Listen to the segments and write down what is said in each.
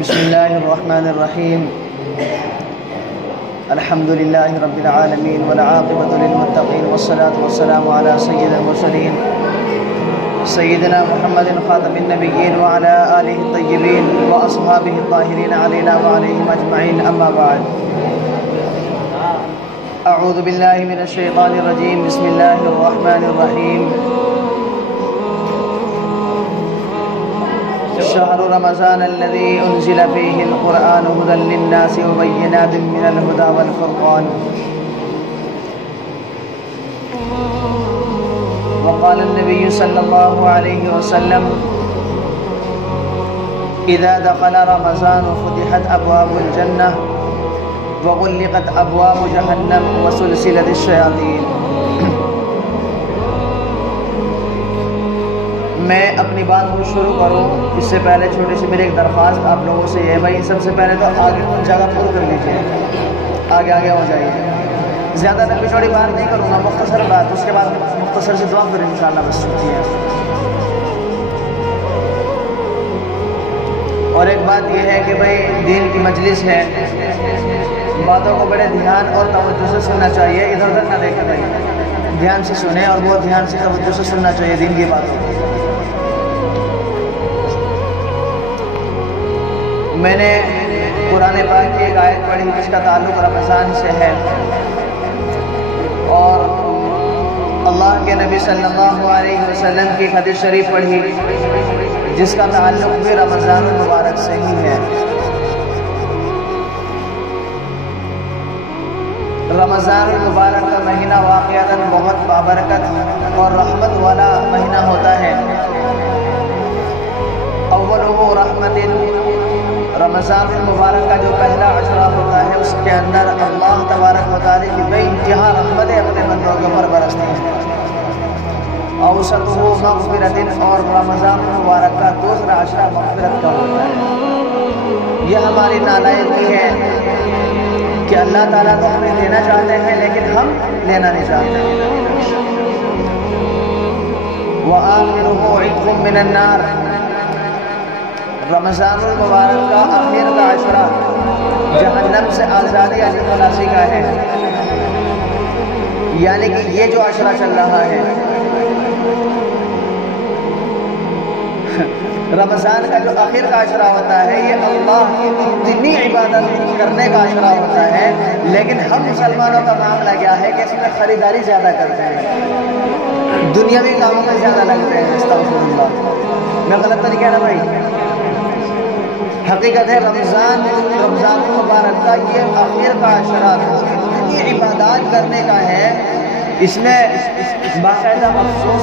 بسم الله الرحمن الرحيم. الحمد لله رب العالمين والعاقبة للمتقين والصلاة والسلام على سيد المرسلين سيدنا محمد خاتم النبيين وعلى آله الطيبين وأصحابه الطاهرين علينا وعليهم أجمعين. أما بعد، أعوذ بالله من الشيطان الرجيم. بسم الله الرحمن الرحيم. شهر رمضان الذي أنزل فيه القرآن هدى للناس وبينات من الهدى والفرقان. وقال النبي صلى الله عليه وسلم: إذا دخل رمضان فتحت أبواب الجنة وغلقت أبواب جهنم وسلسلة الشياطين. میں اپنی بات کو شروع کروں اس سے پہلے چھوٹی سی میری ایک درخواست آپ لوگوں سے یہ ہے بھائی، سب سے پہلے تو آگے جگہ پر کر لیجیے، آگے ہو جائیے. زیادہ لمبی چوڑی بات نہیں کروں گا، مختصر بات، اس کے بعد مختصر سے دعا کریں انشاءاللہ. بس شکریہ. اور ایک بات یہ ہے کہ بھائی دین کی مجلس ہے، باتوں کو بڑے دھیان اور توجہ سے سننا چاہیے، ادھر ادھر نہ دیکھیں بھائی، دھیان سے سنیں اور بہت دھیان سے توجہ سے سننا چاہیے دین کی باتوں کو. میں نے قرآن پاک کی ایک آیت پڑھی جس کا تعلق رمضان سے ہے، اور اللہ کے نبی صلی اللہ علیہ وسلم کی حدیث شریف پڑھی جس کا تعلق بھی رمضان المبارک سے ہی ہے. رمضان المبارک کا مہینہ واقعتاً بہت بابرکت اور رحمت والا مہینہ ہوتا ہے. اولہ رحمت، رمضان المبارک کا جو پہلا عشرہ ہوتا ہے اس کے اندر اللہ تبارک و تعالی کی بے انتہا رحمتیں اپنے بندوں کے اوپر برستی ہیں. اوسطہ مغفرت، اور رمضان المبارک کا دوسرا عشرہ مغفرت کا ہوتا ہے. یہ ہماری نالائقی ہے کہ اللہ تعالیٰ تو ہمیں دینا چاہتے ہیں لیکن ہم لینا نہیں چاہتے. وآخرہ عتق من النار، رمضان المبارک کا آخر کا عشرہ جہنم سے آزادی علی خلاصی کا ہے. یعنی کہ یہ جو عشرہ چل رہا ہے، رمضان کا جو آخر کا عشرہ ہوتا ہے، یہ اللہ کی اتنی عبادت کرنے کا عشرہ ہوتا ہے، لیکن ہم مسلمانوں کا معاملہ کیا ہے کہ اس میں خریداری زیادہ کرتے ہیں، دنیاوی کاموں میں زیادہ لگتے ہیں. استغفر اللہ، میں غلط تو نہیں کہہ رہا بھائی؟ حقیقت ہے رمضان المبارک کا یہ آخر کا عشرہ اتنی عبادات کرنے کا ہے. اس میں باقاعدہ افسوس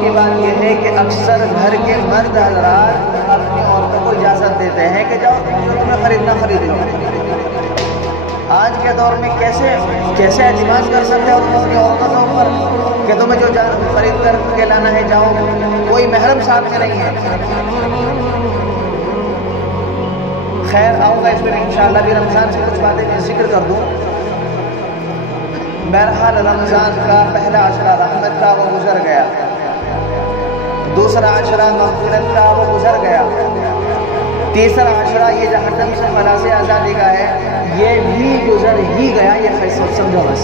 کی بات یہ ہے کہ اکثر گھر کے مرد حضرات اپنی عورتوں کو اجازت دیتے ہیں کہ جاؤ تمہیں خرید لو. آج کے دور میں کیسے اعتماد کر سکتے ہو اپنی عورتوں کے اوپر کہ تمہیں جو خرید کر کے لانا ہے جاؤ، کوئی محرم ساتھ میں نہیں ہے. خیر، آؤں گا اس میں انشاءاللہ بھی رمضان سے کچھ باتیں میں ذکر کر دوں. بہرحال رمضان کا پہلا عشرہ رحمت کا وہ گزر گیا، دوسرا عشرہ مغفرت کا وہ گزر گیا، تیسرا عشرہ یہ جہنم سے خلاص آزادی کا ہے، یہ بھی گزر ہی گیا. یہ سمجھو بس،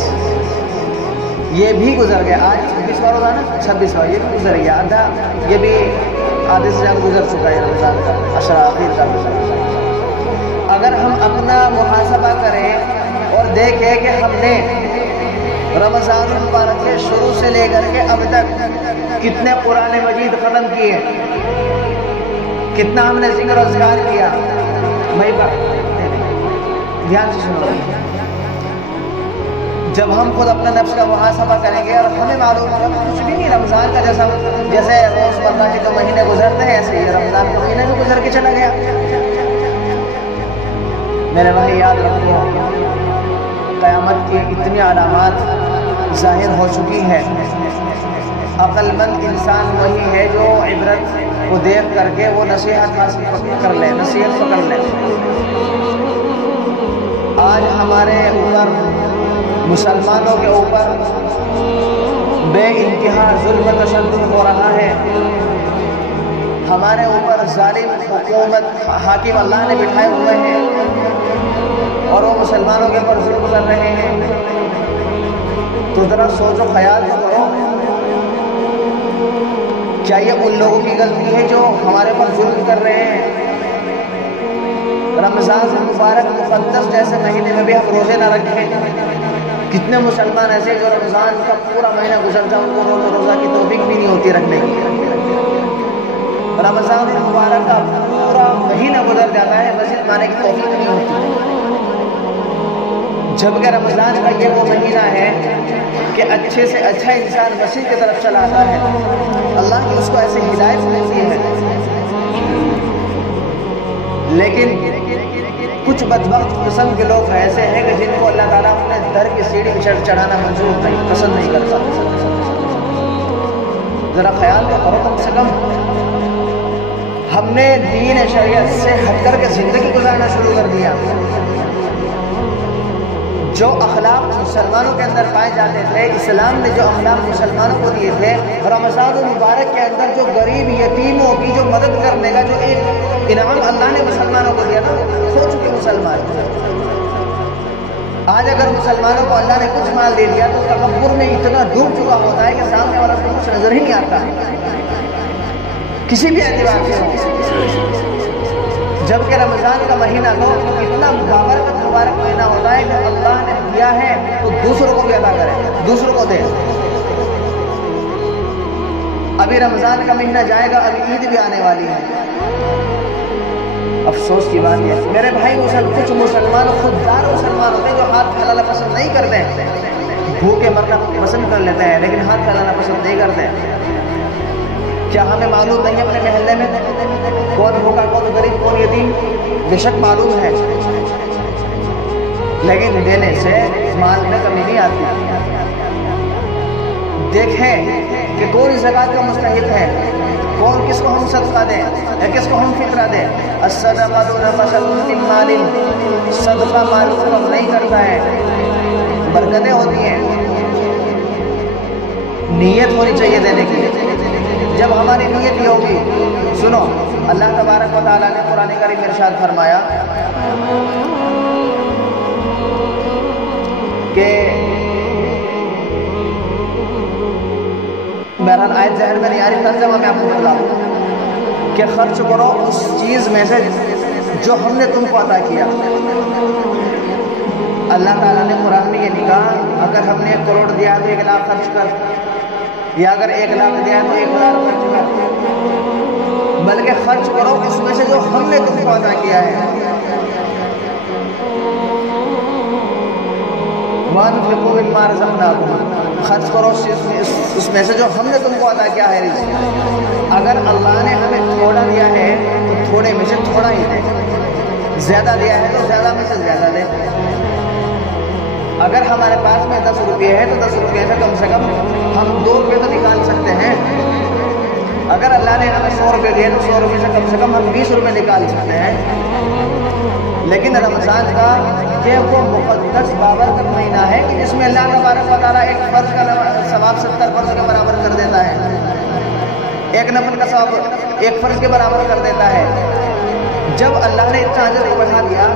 یہ بھی گزر گیا. آج 26واں روزہ نا، 26واں، یہ بھی گزر گیا. آدھا یہ بھی آدھے سے زیادہ گزر چکا ہے رمضان کا عشرہ آخر کا. اگر ہم اپنا محاسبہ کریں اور دیکھیں کہ ہم نے رمضان المبارک کے شروع سے لے کر کے اب تک کتنے قرآن مجید ختم کیے، کتنا ہم نے ذکر و اذکار کیا. بھائی دھیان سے سنو، جب ہم خود اپنا نفس کا محاسبہ کریں گے اور ہمیں معلوم ہوگا کچھ بھی نہیں رمضان کا جیسے روز مرہ کے جو مہینے گزرتے ہیں ایسے ہی رمضان کا مہینہ بھی گزر کے چلا گیا. میرے بھائی یاد رکھو، قیامت کی اتنی علامات ظاہر ہو چکی ہے. عقل مند انسان وہی ہے جو عبرت کو دیکھ کر کے وہ نصیحت پکڑ لے. آج ہمارے اوپر، مسلمانوں کے اوپر بے انتہا ظلم و تشدد ہو رہا ہے. ہمارے اوپر ظالم حکومت حاکم اللہ نے بٹھائے ہوئے ہیں اور وہ مسلمانوں کے اوپر ظلم کر رہے ہیں، تو ذرا سوچ و خیال تو کرو، کیا یہ ان لوگوں کی غلطی ہے جو ہمارے اوپر ظلم کر رہے ہیں؟ رمضان مبارک مقدس جیسے مہینے میں بھی ہم روزے نہ رکھیں۔ کتنے مسلمان ایسے جو رمضان کا پورا مہینہ گزرتا ہے ان کو روزہ کی توفیق بھی نہیں ہوتی رکھنے کی۔ رمضان مبارک کا پورا مہینہ گزر جاتا ہے، مسجد آنے کی توفیق نہیں ہوتی، جبکہ رمضان کا یہ وہ مہینہ ہے کہ اچھے سے اچھا انسان مسجد کی طرف چلا آتا ہے، اللہ کی اس کو ایسے ہدایت ملتی ہے۔ لیکن کچھ بدبخت قسم کے لوگ ایسے ہیں کہ جن کو اللہ تعالیٰ اپنے در کی سیڑھی چڑھانا منظور نہیں، پسند نہیں کرتا۔ ذرا خیال تو کرو، کم سے کم ہم نے دین شریعت سے ہٹ کر کے زندگی گزارنا شروع کر دیا۔ جو اخلاق مسلمانوں کے اندر پائے جاتے تھے، اسلام نے جو اخلاق مسلمانوں کو دیے تھے، رمضان المبارک کے اندر جو غریب یتیموں کی جو مدد کرنے کا جو ایک انعام اللہ نے مسلمانوں کو دیا تھا، کھو چکے مسلمان۔ آج اگر مسلمانوں کو اللہ نے کچھ مال دے دیا تو تکبر میں اتنا ڈوب چکا ہوتا ہے کہ سامنے والا کو کچھ نظر ہی نہیں آتا کسی بھی اعتبار سے۔ جبکہ رمضان کا مہینہ تو اتنا مبارک مہینہ ہوتا ہے کہ اللہ نے دیا ہے تو دوسروں کو بھی عطا کرے، دوسروں کو دے۔ ابھی رمضان کا مہینہ جائے گا، ابھی عید بھی آنے والی ہے۔ افسوس کی بات ہے میرے بھائی، کچھ مسلمان خوددار مسلمان ہوتے ہیں جو ہاتھ پھیلانا پسند نہیں کرتے، بھوکے مرنا پسند کر لیتے ہیں لیکن ہاتھ پھیلانا پسند نہیں کرتے۔ کیا ہمیں معلوم نہیں اپنے محلے میں کون بھوکا، کون غریب، کون یتیم؟ بے شک معلوم ہے، لیکن دینے سے مال میں کمی نہیں آتی۔ دیکھیں کہ کون زکوٰۃ کا مستحق ہے، کون کس کو ہم صدقہ دیں یا کس کو ہم فطرہ دیں۔ الصدقۃ نفست من مال، صدقہ مال کو کم نہیں کرتا ہے، برکتیں ہوتی ہیں۔ نیت ہونی چاہیے دینے کی۔ جب ہماری نیت یہ ہوگی، سنو اللہ تبارک و تعالیٰ نے قرآن کریم میں ارشاد فرمایا کہ بہرحال آیت ذہن میں نہیں آ رہی، ترجمہ میں آپ کو بتلا دوں کہ خرچ کرو اس چیز میں سے جو ہم نے تم کو عطا کیا۔ اللہ تعالیٰ نے قرآن میں یہ لکھا، اگر ہم نے 1 کروڑ دیا تو 1 لاکھ خرچ کر، یا اگر 1 لاکھ دیا تو 1000 خرچ کر، بلکہ خرچ کرو اس میں سے جو ہم نے تم کو عطا کیا ہے۔ وَأَنفِقُوا مِمَّا رَزَقْنَاكُمْ، خرچ کرو اس میں سے جو ہم نے تم کو عطا کیا ہے رزق۔ اگر اللہ نے ہمیں تھوڑا دیا ہے تو تھوڑے میں سے تھوڑا ہی دے، زیادہ دیا ہے تو زیادہ میں سے زیادہ دے۔ اگر ہمارے پاس میں 10 روپے ہے تو 10 روپے سے کم ہم 2 روپے تو نکال سکتے ہیں۔ اگر اللہ نے ہمیں 100 روپے دیے تو 100 روپے سے کم ہم 20 روپے نکال سکتے ہیں۔ لیکن رمضان کا یہ وہ مقدس بابرکت مہینہ ہے کہ جس میں اللہ تبارک و تعالیٰ ایک فرض کا ثواب 70 فرض کے برابر کر دیتا ہے، ایک نفل کا ثواب 1 فرض کے برابر کر دیتا ہے۔ جب اللہ نے اتنا اجر کو بڑھا دیا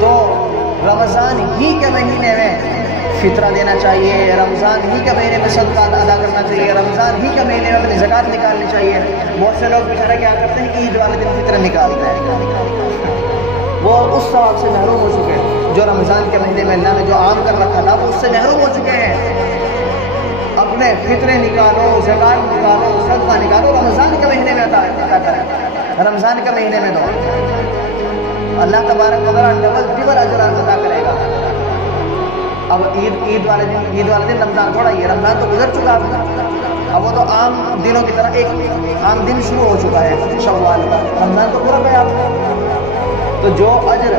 تو رمضان ہی کے مہینے میں فطرہ دینا چاہیے، رمضان ہی کے مہینے میں صدقات ادا کرنا چاہیے، رمضان ہی کے مہینے میں اپنی زکوٰۃ نکالنی چاہیے۔ بہت سے لوگ بیچارے کیا کرتے ہیں کہ عید والے دن فطرہ نکالتے ہیں، وہ اس ثواب سے محروم ہو چکے ہیں جو رمضان کے مہینے میں اللہ نے جو عام کر رکھا تھا، وہ اس سے محروم ہو چکے ہیں۔ اپنے فطرے نکالو، زکوٰۃ نکالو، صدقہ نکالو، رمضان کے مہینے میں عطا کریں، رمضان کے مہینے میں دو، اللہ تبارک و تعالیٰ ڈبل اجر عطا کرے گا۔ اب عید والے دن رمضان تھوڑا ہی ہے، رمضان تو گزر چکا ہے، اب وہ تو عام دنوں کی طرح ایک عام دن شروع ہو چکا ہے شوال کا، رمضان تو پورا گیا۔ تو جو اجر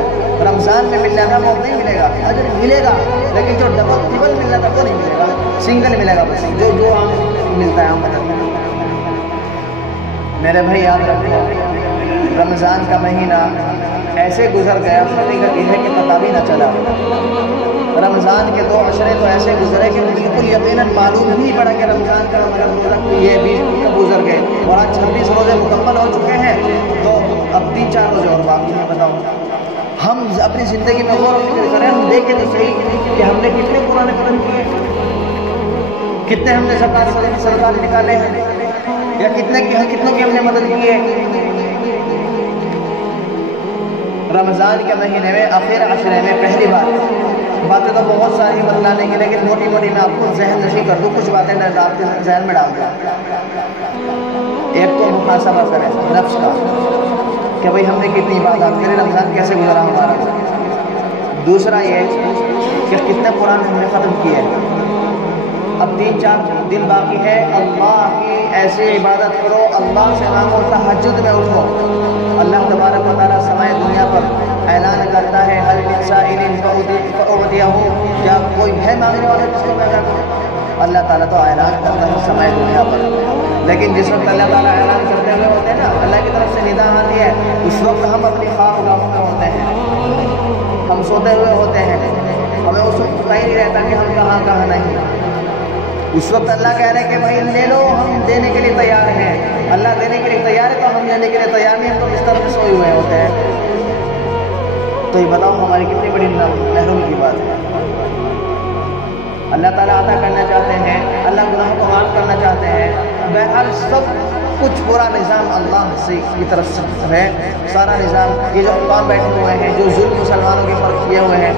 رمضان میں مل جانا وہ نہیں ملے گا، اجر ملے گا لیکن جو ڈبل ملنا تھا وہ نہیں ملے گا، سنگل ملے گا، بس جو عام ملتا ہے عام مطلب۔ میرے بھائی یاد رکھو، رمضان کا مہینہ ایسے گزر گیا، حقیقت یہ ہے کہ پتہ بھی نہ چلا۔ رمضان کے 2 عشرے تو ایسے گزرے کہ بالکل یقیناً معلوم نہیں پڑا کہ رمضان کا روزہ یہ 20 کب گزر گئے، اور آج 26 روزے مکمل ہو چکے ہیں، تو اب 3-4 روزے اور باقی ہیں۔ بتاؤ ہم اپنی زندگی میں غور و فکر کریں، ہم دیکھیں تو صحیح کہ ہم نے کتنے قرآن ختم کیے، کتنے ہم نے صدقات نکالے ہیں، یا کتنوں کی ہم نے مدد کی ہے۔ رمضان کے مہینے میں آخر عشرے میں پہلی باتیں تو بہت ساری بتلانے کی، لیکن موٹی موٹی میں آپ کو ذہن نشی کر دوں، کچھ باتیں آپ کے ذہن میں ڈال دوں۔ ایک تو محاسبہ کریں نفس کا کہ بھئی ہم نے کتنی عبادات کری، رمضان کیسے گزرا ہمارا۔ دوسرا یہ کہ کتنے قرآن ہم نے ختم کیے۔ اب 3-4 دن باقی ہے، اللہ کی ایسی عبادت کرو، اللہ سے مانگو، تہجد میں اٹھو۔ اللہ تبارک و تعالیٰ سمائے دنیا پر اعلان کرتا ہے ہر سائل فأعطیہ، کیا کوئی ہے مانگنے والا جس کو میں عطا کروں؟ اللہ تعالیٰ تو اعلان کرتا ہے سمائے دنیا پر، لیکن جس وقت اللہ تعالیٰ اعلان کرتے ہوئے ہوتے ہیں نا، اللہ کی طرف سے ندا آتی ہے، اس وقت ہم اپنی خواب گاہوں میں ہوتے ہیں، ہم سوتے ہوئے ہوتے ہیں، ہمیں اس وقت پتہ ہی نہیں رہتا کہ ہم کہاں نہیں۔ اس وقت اللہ کہہ رہے کہ بھائی لے لو، ہم دینے کے لیے تیار ہیں۔ اللہ دینے کے لیے تیار ہے تو ہم لینے کے لیے تیار نہیں، ہم تو اس طرح سوئے ہوئے ہوتے ہیں۔ تو یہ بتاؤ ہماری کتنی بڑی محرومی کی بات ہے۔ اللہ تعالیٰ عطا کرنا چاہتے ہیں، اللہ گناہوں کو معاف کرنا چاہتے ہیں، بہرحال سب کچھ پورا نظام اللہ سے کی طرف سے ہے، سارا نظام۔ یہ جو اقوام بیٹھے ہوئے ہیں، جو ظلم مسلمانوں کے اوپر کیے ہوئے ہیں،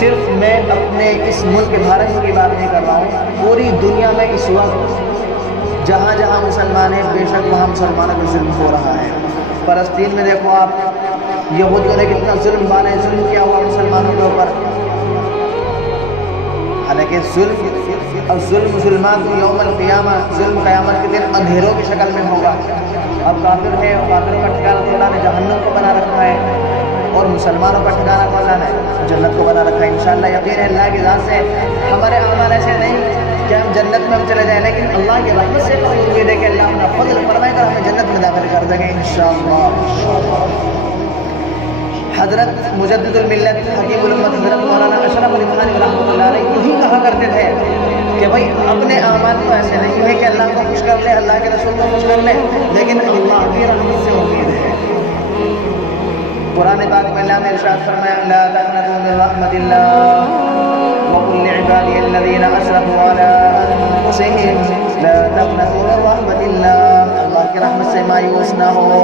صرف میں اپنے اس ملک بھارت کی بات نہیں کر رہا ہوں، پوری دنیا میں اس وقت جہاں جہاں مسلمان ہیں بے شک وہاں مسلمانوں پہ ظلم ہو رہا ہے۔ فلسطین میں دیکھو آپ، یہودیوں نے کتنا ظلم کیا ہوا مسلمانوں کے اوپر، حالانکہ ظلم مسلمان کو یوم القیامہ، ظلم قیامت کے دن اندھیروں کی شکل میں ہوگا۔ اب کافر ہے اور کافروں کا ٹھکانہ تو اللہ نے جہنم کو بنا رکھا ہے، اور مسلمانوں کا ٹھکانہ کو اللہ نے جنت کو بنا رکھا ہے۔ انشاءاللہ یقین ہے اللہ کی ذات سے ہمارے اعمال ایسے نہیں کہ ہم جنت میں ہم چلے جائیں، لیکن اللہ کی رحمت سے تو امید ہے کہ اللہ اپنا فضل فرمائے کر ہمیں جنت میں داخل کر دیں گے انشاءاللہ۔ حضرت مجدد الملت حکیم الامت حضرت مولانا اشرف علی تھانوی رحمۃ اللہ علیہ یہی کہا کرتے تھے کہ بھائی اپنے اعمال تو ایسے نہیں ہے کہ اللہ کو خوش کر لے، اللہ کے رسول کو خوش کر لے، لیکن اللہ کی رحمت سے امید ہے۔ قرآن پاک میں اللہ نے ارشاد فرمایا لا تقنطوا من رحمت اللہ وقل لعبادی الذین اسرفوا علی انفسهم لا تقنطوا من رحمت اللہ۔ اللہ کی رحمت سے مایوس نہ ہو،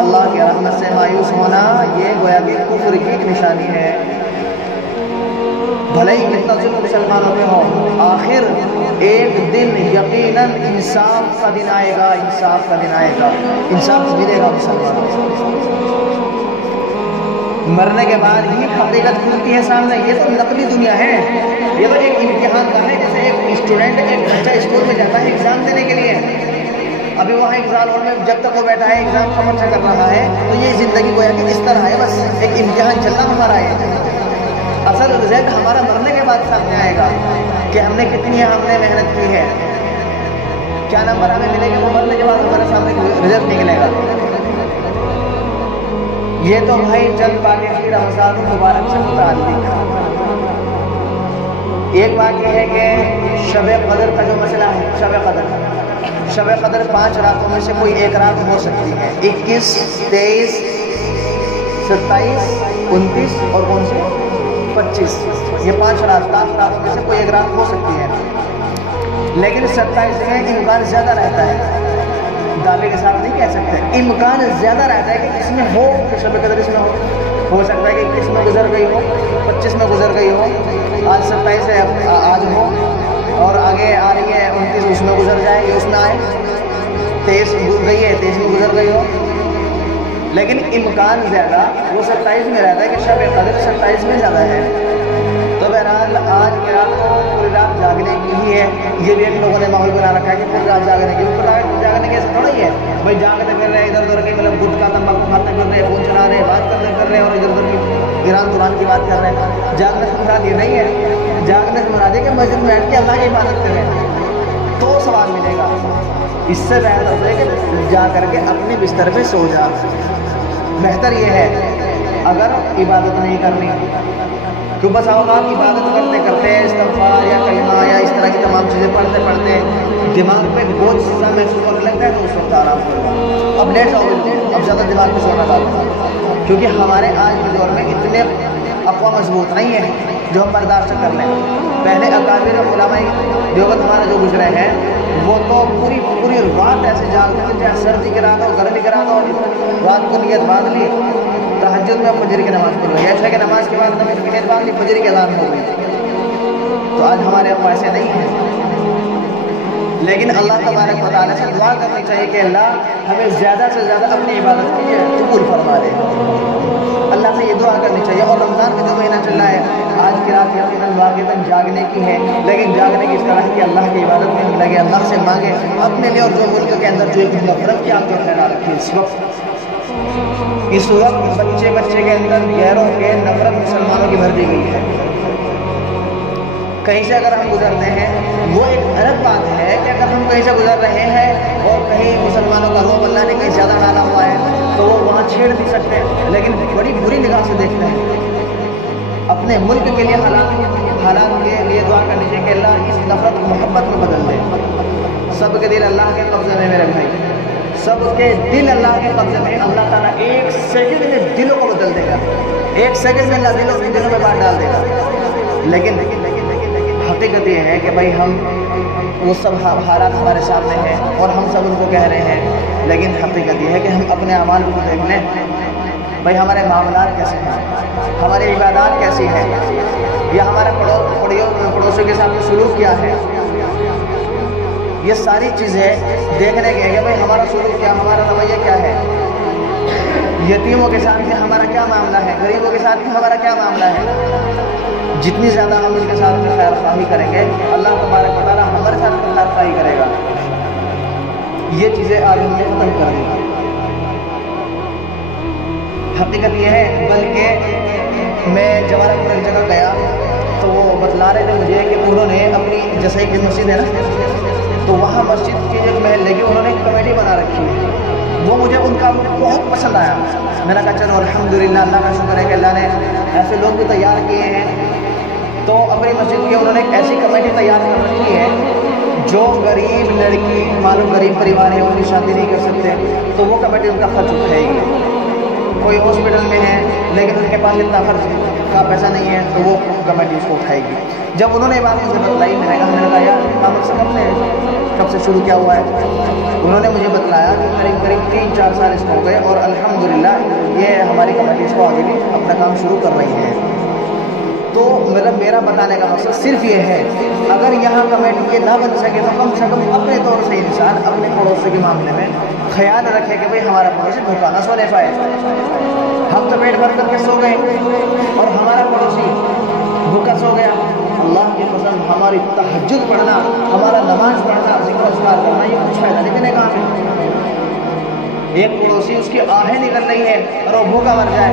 اللہ کی رحمت سے مایوس ہونا یہ گویا کہ کفر کی ایک نشانی ہے۔ بھلے ہی کتنا ظلم مسلمانوں پہ ہو، آخر ایک دن یقیناً انصاف کا دن آئے گا، انصاف کا دن آئے گا، انصاف ملے گا مسلمانوں کو۔ مرنے کے بعد ہی حقیقت کھلتی ہے سامنے۔ یہ تو نقلی دنیا ہے، یہ تو ایک امتحان کا ہے، جیسے ایک اسٹوڈنٹ ایک بچہ اسکول میں جاتا ہے ایگزام دینے کے لیے، ابھی وہاں ایگزام ہال میں جب تک وہ بیٹھا ہے ایگزام سمجھ سے کر رہا ہے، تو یہ زندگی گویا کہ اس طرح ہے، بس ایک امتحان چلنا ہمارا ہے۔ اصل رزلٹ ہمارا مرنے کے بعد سامنے آئے گا کہ ہم نے کتنی ہم نے محنت کی ہے، کیا نمبر ہمیں ملے گا، وہ مرنے کے بعد ہمارے سامنے رزلٹ نکلے گا۔ یہ تو بھائی چند باتیں تھی رمضان المبارک سے متعلق۔ ایک بات یہ ہے کہ شب قدر کا جو مسئلہ ہے، شب قدر 5 راتوں میں سے کوئی ایک رات ہو سکتی ہے، 21، 23، 27، 29 اور کون سی 25، یہ 5 راتوں میں سے کوئی ایک رات ہو سکتی ہے، لیکن 27 میں امکان زیادہ رہتا ہے، دعوے کے ساتھ نہیں کہہ سکتے، امکان زیادہ رہتا ہے کہ اس میں ہو، کہ شب قدر اس میں ہو سکتا ہے کہ 21 میں گزر گئی ہو، 25 میں گزر گئی ہو، آج 27 ہے آج ہو، اور آگے آ رہی ہے 29 اس میں گزر جائے، یہ اس میں آئے، 23 گئی ہے 23 میں گزر گئی ہو، لیکن امکان زیادہ وہ 27 میں رہتا ہے کہ شب قدر 27 میں زیادہ ہے۔ تو بہرحال آج کی رات کو پوری رات جاگنے کی ہی ہے، یہ بھی ایک لوگوں نے ماحول بنا رکھا ہے کہ پوری رات جاگنے کی، پوری رات جاگنے کی ایسا تھوڑا ہی ہے بھائی جاگتے پھر رہے ادھر ادھر کے، مطلب گٹکا تمباکو کھاتے پھر رہے، فون چلا رہے، بات کرتے پھر رہے، اور ادھر ادھر کی ایران دوران کی بات کر رہے ہیں۔ جاگنے سے مراد یہ نہیں ہے، جاگنے سے مراد ہے کہ مسجد میں بیٹھ کے اللہ کی عبادت کریں تو ثواب ملے گا۔ اس سے بہتر ہے کہ جا کر کے اپنے بستر پہ سو جا، بہتر یہ ہے۔ اگر عبادت نہیں کرنی کہ بس اوقات عبادت کرتے کرتے استغفار یا کلمہ یا اس طرح کی تمام چیزیں پڑھتے پڑھتے دماغ پہ بوجھ سا محسوس ہونے لگتا ہے تو اس وقت آرام کرو، اب لیٹ جاؤ، اب زیادہ دماغ پہ سونا ڈالو، کیونکہ ہمارے آج کے دور میں اتنے اقوام مضبوط نہیں ہیں جو ہم برداشت کر لیں۔ پہلے اکابر علماء دیوبند ہمارے جو گزرے ہیں وہ تو پوری پوری رات ایسے جاگتے تھے، چاہے سردی کی رات ہو گرمی کی رات ہو، رات کو نیت باندھ لی، تہجد میں فجر کی نماز پڑھ لی، ایسا کہ نماز کے بعد نیت باندھ لی، فجر کی اذان ہو گئی۔ تو آج ہمارے اقوام ایسے نہیں ہیں، لیکن اللہ تبارک و تعالیٰ سے دعا کرنی چاہیے کہ اللہ ہمیں زیادہ سے زیادہ اپنی عبادت کی قبول فرما دے، اللہ سے یہ دعا کرنی چاہیے۔ اور رمضان کا جو مہینہ چل رہا ہے، آج کی رات یقیناً واقعاً جاگنے کی ہے، لیکن جاگنے کی اس طرح کہ اللہ کی عبادت میں ہم لگے، اللہ سے مانگے اپنے لیے، اور جو ملک کے اندر جو ایک نفرت کی آپ جو پھیلا رکھی اس وقت بچے بچے کے اندر غیروں کے نفرت مسلمانوں کی بھر دی گئی ہے۔ کہیں سے اگر ہم گزرتے ہیں وہ ایک الگ بات ہے کہ اگر ہم کہیں سے گزر رہے ہیں اور کہیں مسلمانوں کا روب اللہ نے کہیں زیادہ ڈالا ہوا ہے تو وہ وہاں چھیڑ بھی سکتے ہیں، لیکن بڑی بری نگاہ سے دیکھتے ہیں۔ اپنے ملک کے لیے حالات کے لیے دعا کرنی چاہیے کہ اللہ اس نفرت کو محبت میں بدل دے۔ سب کے دل اللہ کے قبضے میں، میرے بھائی، سب کے دل اللہ کے قبضے میں۔ اللہ تعالیٰ ایک سیکنڈ میں دلوں کو بدل دے گا، ایک سیکنڈ میں اللہ دلوں میں بات ڈال دے گا، لیکن حقیقت یہ ہے کہ بھائی ہم وہ سب حالات ہمارے سامنے ہیں اور ہم سب ان کو کہہ رہے ہیں، لیکن حقیقت یہ ہے کہ ہم اپنے اعمال کو دیکھ لیں، بھائی ہمارے معاملات کیسے ہیں، ہماری عبادات کیسی ہیں، یا ہمارا پڑوسیوں کے ساتھ سلوک کیا ہے۔ یہ ساری چیزیں دیکھنے کے کہ بھائی ہمارا سلوک کیا، ہمارا رویہ کیا ہے، یتیموں کے ساتھ بھی ہمارا کیا معاملہ ہے، غریبوں کے ساتھ بھی ہمارا کیا معاملہ ہے۔ جتنی زیادہ ہم ان کے ساتھ خیر خواہی کریں گے، اللہ تبارک و تعالیٰ ہمارے ساتھ خیر خواہی کرے گا۔ یہ چیزیں آج ہم نے ختم کر دی۔ حقیقت یہ ہے، بلکہ میں جوارہ پور ایک جگہ گیا تو وہ بتلا رہے تھے مجھے کہ انہوں نے اپنی جیسے ایک مسجد ہے نا، تو وہاں مسجد کی ایک محلے کی انہوں نے ایک کمیٹی بنا رکھی ہے، وہ مجھے ان کا بہت پسند آیا۔ میں نے کہا چلو الحمدللہ، اللہ کا شکر ہے کہ اللہ نے ایسے لوگ بھی تیار کیے ہیں۔ تو اپنی مسجد کی انہوں نے ایک ایسی کمیٹی تیار کر رکھی ہے جو غریب لڑکی، معلوم غریب پریوار ہے، ان کی شادی نہیں کر سکتے، تو وہ کمیٹی ان کا خرچ اٹھائے گی۔ کوئی ہاسپٹل میں ہے لیکن ان کے پاس اتنا خرچ کا پیسہ نہیں ہے تو وہ کمیٹی اس کو اٹھائے گی۔ جب انہوں نے بات مجھے بتلائی، میں نے کہا یار عمل سے کب سے شروع کیا ہوا ہے؟ انہوں نے مجھے بتلایا کہ قریب 3-4 سال اس کو ہو گئے، اور الحمدللہ یہ ہماری کمیٹی اس کو آگے بھی اپنا کام شروع کر رہی ہے۔ تو میرا بتانے کا مقصد صرف یہ ہے، اگر یہاں کمیٹی یہ نہ بن سکے تو کم سے کم اپنے طور سے انسان اپنے پڑوسی کے معاملے میں خیال رکھے کہ بھئی ہمارا پڑوسی بھوکا نہ سونے پائے۔ ہم تو پیٹ بھر کر کے سو گئے اور ہمارا پڑوسی بھوکا سو گیا، اللہ کی قسم ہماری تہجد پڑھنا، ہمارا نماز پڑھنا، ذکر و اذکار کرنا، یہ کچھ فائدہ نہیں دینے کا ہمیں۔ ایک پڑوسی اس کی آہیں نکل رہی ہے اور وہ بھوکا مر جائے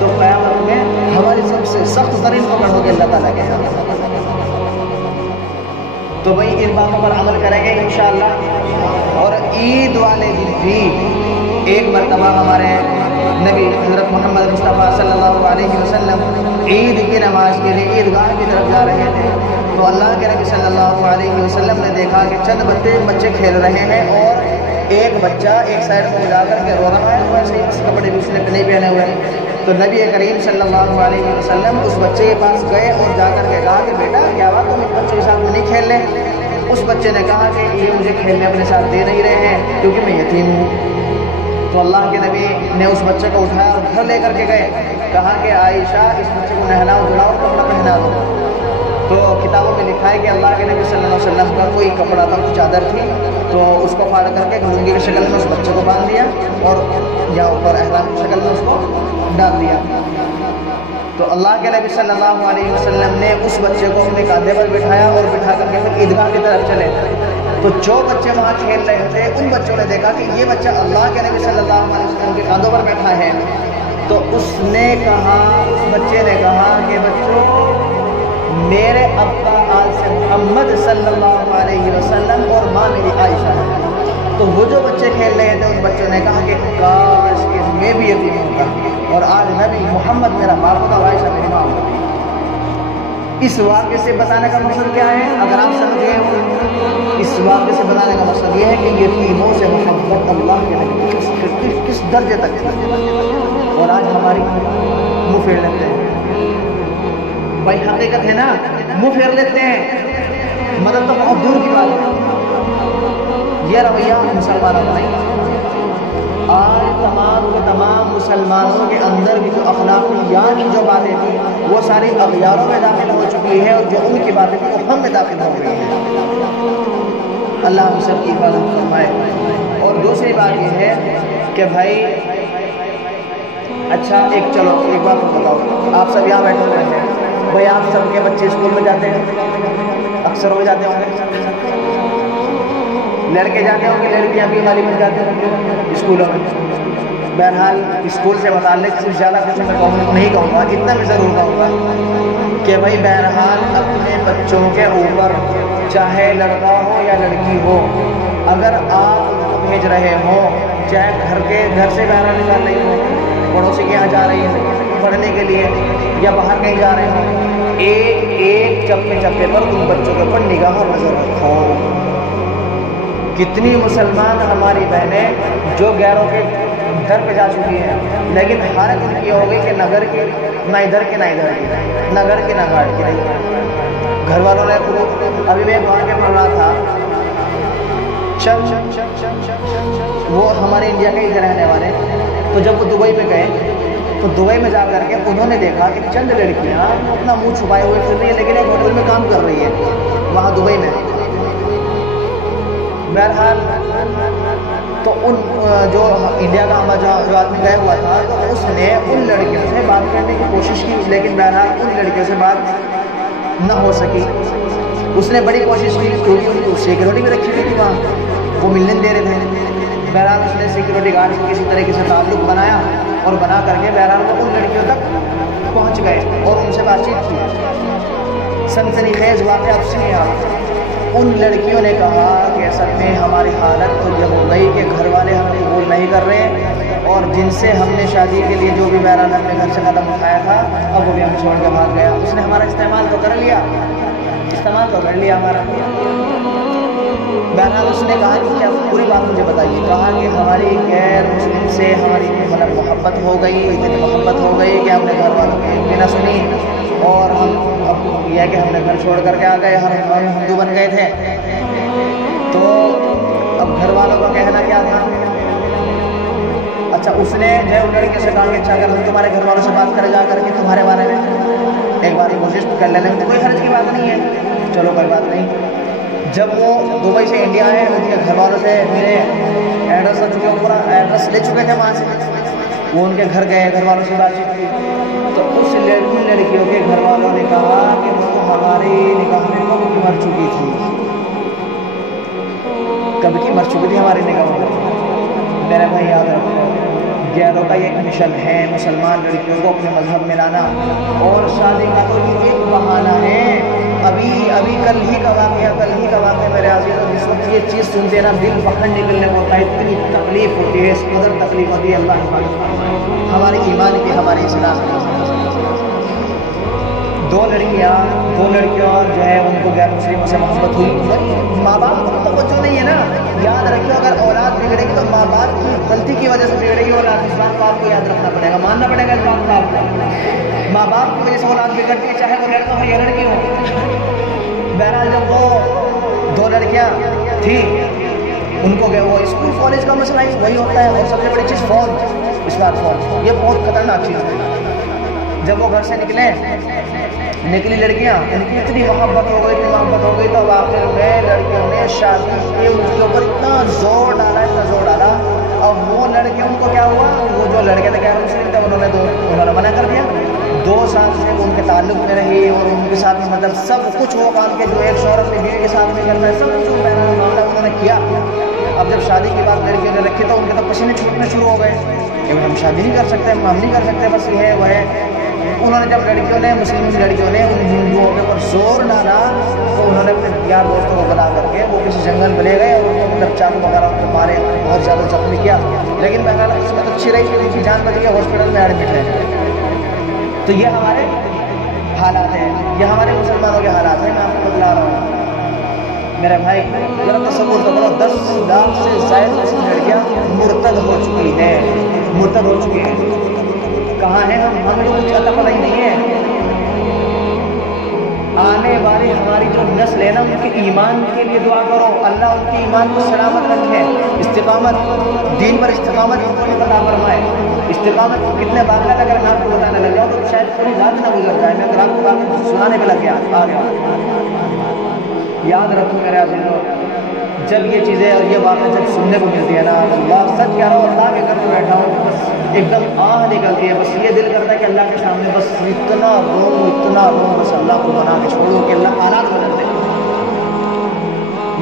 تو قیامت میں ہماری سب سے سخت ترین پکڑ ہوگی اللہ تعالیٰ کے ہاں۔ تو بھائی ان باتوں پر عمل کریں گے انشاءاللہ۔ اور عید والے دن بھی ایک مرتبہ ہمارے نبی حضرت محمد مصطفیٰ صلی اللہ علیہ وسلم عید کی نماز کے لیے عیدگاہ کی طرف جا رہے تھے، تو اللہ کے نبی صلی اللہ علیہ وسلم نے دیکھا کہ چند بچے کھیل رہے ہیں اور ایک بچہ ایک سائڈ کو جا کر کے رو رہا ہے، ویسے ہی بس کپڑے بھی اس نے نہیں پہنے ہوئے ہیں۔ تو نبی کریم صلی اللہ علیہ وسلم اس بچے کے پاس گئے اور جا کر کے کہا کہ بیٹا کیا بات تم اس بچے کے ساتھ نہیں کھیل لیں؟ اس بچے نے کہا کہ یہ مجھے کھیلنے اپنے ساتھ دے نہیں رہے ہیں کیونکہ میں یتیم ہوں۔ تو اللہ کے نبی نے اس بچے کو اٹھایا اور گھر لے کر کے گئے، کہا کہ عائشہ اس بچے کو نہلاؤ دھلاؤ کپڑا پہنا دو۔ تو کتابوں میں لکھا ہے کہ اللہ کے نبی صلی اللہ علیہ وسلم کا کوئی کپڑا تھا، کوئی چادر تھی، تو اس کو پھاڑ کر کے لنگی کی شکل میں اس بچے کو باندھ دیا اور یا اوپر احرام کی شکل میں اس کو ڈال دیا۔ تو اللہ کے نبی صلی اللہ علیہ وسلم نے اس بچے کو اپنے کاندھے پر بٹھایا اور بٹھا کر کے پھر عیدگاہ کی طرف چلے۔ تو جو بچے وہاں کھیل رہے تھے ان بچوں نے دیکھا کہ یہ بچہ اللہ کے نبی صلی اللہ علیہ وسلم کے کاندھوں پر بیٹھا ہے، تو اس بچے نے کہا کہ بچوں میرے ابا آل سے محمد صلی اللہ علیہ وسلم اور ماں میری عائشہ ہے۔ تو وہ جو بچے کھیل رہے تھے ان بچوں نے کہا کہ کاش کہ میں بھی یتیم ہوتا اور آج نبی محمد میرا باپ ہوتا اور عائشہ میری ماں ہوتی۔ اس واقعے سے بتانے کا مقصد کیا ہے؟ اگر آپ سمجھے اس واقعے سے بتانے کا مقصد یہ ہے کہ یتیموں سے محبت اللہ کے نبی کس درجے تک ہے، اور آج ہماری منہ پھیر لیتے ہیں. بھائی حقیقت ہے نا، منہ پھیر لیتے ہیں، مدد تو بہت دور کی بات ہے. یہ رویہ مسلمانوں کا نہیں. آج تمام کے تمام مسلمانوں کے اندر بھی جو اخلاقیات کی جو باتیں تھیں وہ ساری اغیاروں میں داخل ہو چکی ہے، اور جو ان کی باتیں تھیں وہ ہم میں داخل ہو گئی ہیں. اللہ ہم سب کی حفاظت فرمائے. اور دوسری بات یہ ہے کہ بھائی اچھا چلو ایک بات بتاؤ، آپ سب یہاں بیٹھے ہوئے ہیں، بھائی آپ سب کے بچے اسکول میں جاتے ہیں؟ اکثر ہو جاتے ہوں گے. لڑکے جاتے ہوں گے، لڑکیاں بھی غالباً جاتے ہوں گے اسکولوں میں. بہرحال اسکول سے متعلق صرف زیادہ کچھ میں نہیں کہوں گا، اتنا میں ضرور کہوں گا کہ بھائی بہرحال اپنے بچوں کے اوپر چاہے لڑکا ہو یا لڑکی ہو، اگر آپ بھیج رہے ہوں، چاہے گھر سے باہر نکال رہی ہوں، پڑوسی کے یہاں جا رہی ہوں پڑھنے کے لیے یا باہر کہیں جا رہے ہوں، ایک ایک چپے چپے پر ان بچوں کے اوپر نگاہ اور نظر رکھو. کتنی مسلمان ہماری بہنیں جو غیروں کے گھر پہ جا چکی ہیں، لیکن حالت ان کی ہو گئی کہ نہ گھر کی نہ ادھر کی نہ ادھر کی، نہ گھر کی نہ گھاٹ کی نہیں. گھر والوں نے ابھی میں وہاں کے پڑھ رہا تھا، وہ ہمارے انڈیا کے ہی رہنے والے، تو جب وہ دبئی پہ گئے تو دبئی میں جا کر کے انہوں نے دیکھا کہ چند لڑکیاں اپنا منہ چھپائے ہوئے پھر رہی ہیں، لیکن ایک ہوٹل میں کام کر رہی ہے وہاں دبئی میں. بہرحال تو ان جو انڈیا کا جو آدمی گیا ہوا تھا تو اس نے ان لڑکیوں سے بات کرنے کی کوشش کی، لیکن بہرحال ان لڑکیوں سے بات نہ ہو سکی. اس نے بڑی کوشش کی کیونکہ ان کو سیکورٹی بھی رکھی ہوئی تھی وہاں، وہ ملنے دے رہے تھے. بہرحال اس نے سیکورٹی گارڈ سے کسی طریقے سے تعلق بنایا اور بنا کر کے بہرحال وہ ان لڑکیوں تک پہنچ گئے اور ان سے بات چیت کی. سنسنی خیز واقعہ اس نے ان لڑکیوں نے کہا کہ اصل میں ہماری حالت تو یہ ہو گئی کہ گھر والے ہمیں قبول نہیں کر رہے، اور جن سے ہم نے شادی کے لیے جو بھی بہرحال ہم نے گھر سے قدم اٹھایا تھا اب وہ بھی ہم چھوڑ کے بھاگ گیا. اس نے ہمارا استعمال تو کر لیا ہمارا. بہرحال اس نے کہا کہ کیا پوری بات مجھے بتائیے. کہا کہ ہماری غیر مسلم سے ہماری محبت ہو گئی، اتنی محبت ہو گئی کہ ہم نے گھر والوں کی بنا سنی، اور ہم اب یہ کہ ہم نے گھر چھوڑ کر کے آ گئے، ہم ہندو بن گئے تھے. تو اب گھر والوں کا کہنا کیا تھا؟ اچھا اس نے ان لڑکے سے کہا کہ اچھا اگر ہم تمہارے گھر والوں سے بات کرے جا کر کے تمہارے بارے میں ایک بار کوشش کر لینے میں تو کوئی حرج کی بات نہیں ہے. چلو کوئی بات نہیں. جب وہ دبئی سے انڈیا آئے ان کے گھر والوں سے میرے ایڈریس لے چکے تھے وہاں سے، وہ ان کے گھر گئے، گھر والوں سے بات چیت کی. تو اس لڑکیوں کے گھر والوں نے کہا کہ وہ ہماری نکاح میں کب مر چکی تھی، کب کی مر چکی تھی ہماری نکاح میں. میرے بھائی یاد رکھو، غیروں کا یہ مشن ہے مسلمان لڑکیوں کو اپنے مذہب میں لانا، اور شادی کا تو یہ ایک بہانہ ہے. ابھی کل ہی کا واقعہ میرے عزیز، جس وقت یہ چیز سنتے نا دل بخر نکلنے ہوتا ہے، اتنی تکلیف ہوتی ہے، اس قدر تکلیف ہوتی ہے. اللہ ہمارے ایمان کی، ہمارے اسلام کی. دو لڑکیاں جو ہے ان کو غیر مسلموں سے محبت ہوئی. ماں باپ کو توجہ نہیں ہے نا. یاد رکھو اگر اولاد بگڑے گی تو ماں باپ کی غلطی کی وجہ سے بگڑے گی. اولاد اس بات کو آپ کو یاد رکھنا پڑے گا، ماننا پڑے گا اس بات کو آپ کو. ماں باپ کی وجہ سے اولاد بگڑتی ہے، چاہے وہ لڑکا ہو یا لڑکی ہو. بہرحال جب وہ دو لڑکیاں تھیں ان کو وہ اسکول کالج کا مسئلہ وہی ہوتا ہے، اور سب سے بڑی چیز فون، اسمارٹ فون، یہ بہت خطرناک چیز ہے. جب وہ گھر سے نکلی لڑکیاں، ان کی اتنی محبت ہو گئی تو آخر میں لڑکیوں نے شادی کے ان کے اوپر اتنا زور ڈالا. اب وہ لڑکے ان کو کیا ہوا، وہ جو لڑکے تھے غیر مسلم تھے انہوں نے منع کر دیا. 2 سال سے وہ ان کے تعلق میں رہی اور ان کے ساتھ مطلب سب کچھ وہ کام کے جو ایک شوہر اپنی بیوی کے ساتھ میں کرتا ہے، سب کچھ معاملہ انہوں نے کیا. اب جب شادی کی بات لڑکیوں نے رکھی تو ان کے تو پسینے چھوٹنے شروع ہو گئے کہ ہم شادی نہیں کر سکتے، ہم نہیں کر سکتے، بس یہ ہے وہ ہے. انہوں نے جب مسلم لڑکیوں نے ان ہندوؤں کے اوپر زور ڈالا تو انہوں نے اپنے یار دوستوں کو بلا کر کے وہ کسی جنگل میں لے گئے اور ان کو مطلب چاقو وغیرہ ان کو مارے، بہت زیادہ زخمی کیا. لیکن بہرحال قسمت اچھی رہی کہ ان کی جان بچ گئی، ہاسپٹل میں ایڈمٹ ہے. تو یہ حالات ہیں، یہ ہمارے مسلمانوں کے حالات ہیں، میں آپ کو بتلا رہا ہوں۔ میرے بھائی ذرا تصور کرو، 10 لاکھ سے زائد مسلم لڑکیاں مرتد ہو چکی ہیں، مرتد ہو چکی ہیں۔ کہاں ہیں ہم؟ ہمیں تو کچھ پتہ ہی نہیں ہے۔ آنے والی ہماری جو نسل ہے نا، ان کے ایمان کے لیے دعا کرو، اللہ ان کے ایمان کو سلامت رکھے، استقامت، دین پر استقامت عطا فرمائے۔ استقامت کتنے واقعات اگر میں آپ کو بتانے لگ جاؤں تو شاید پوری رات نہ گزر جائے، میں اگر آپ کو واقعات سنانے پہ لگ گیا آ گیا۔ یاد رکھو میرے عزیزو، جب یہ چیزیں اور یہ واقعہ جب سننے کو ملتی ہے نا، اللہ سچ کہہ رہا ہوں، اللہ کے گھر میں بیٹھا ہوں، بس ایک دم آہ نکلتی ہے، بس یہ دل کرتا ہے کہ اللہ کے سامنے بس اتنا رو، بس اللہ کو بنا کے چھوڑو کہ اللہ حالات بدل دے۔